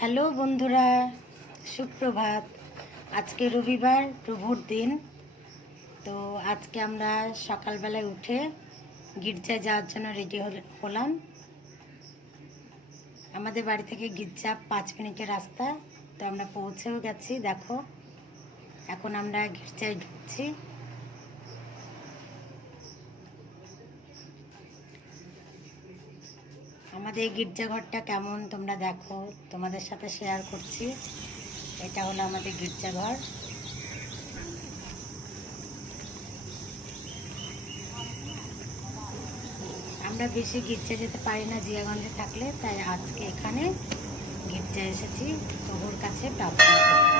Hello বন্ধুরা, সুপ্রভাত। আজকে রবিবার, প্রভুর দিন। তো আজকে আমরা সকালবেলায় উঠে গির্জায় যাওয়ার জন্য রেডি হলাম। আমাদের বাড়ি থেকে গির্জা 5 মিনিটের রাস্তা। তো আমরা পৌঁছেও গেছি। দেখো, এখন আমরা গির্জায় ঢুকছি। আমাদের এই গির্জাঘরটা কেমন তোমরা দেখো, তোমাদের সাথে শেয়ার করছি। এটা হলো আমাদের গির্জাঘর। আমরা বেশি গির্জা যেতে পারি না জিয়াগঞ্জে থাকলে, তাই আজকে এখানে গির্জা এসেছি প্রভুর কাছে প্রার্থনা করতে।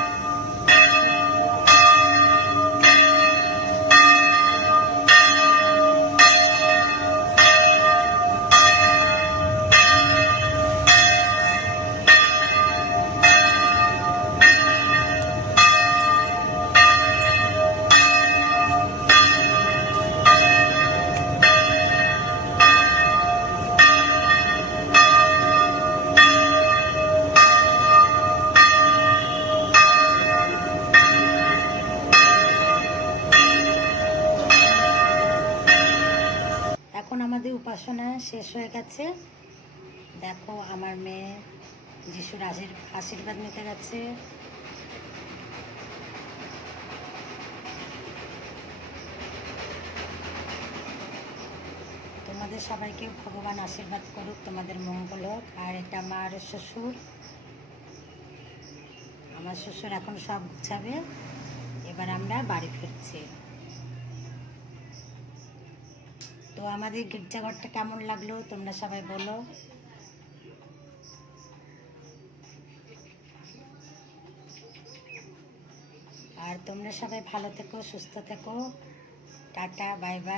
এখন আমাদের উপাসনা শেষ হয়ে গেছে। দেখো, আমার মেয়ে যিশুর আশীর্বাদ নিতে গেছে। তোমাদের সবাইকে ভগবান আশীর্বাদ করুক, তোমাদের মঙ্গল হোক। আর এটা আমার শ্বশুর। আমার শ্বশুর এখন সব গুছাবে। এবার আমরা বাড়ি ফিরছি। তো আমাদের গির্জাঘরটা কেমন লাগলো তোমরা সবাই বলো। আর তোমরা সবাই ভালো থেকো, সুস্থ থেকো। Tata, bye bye.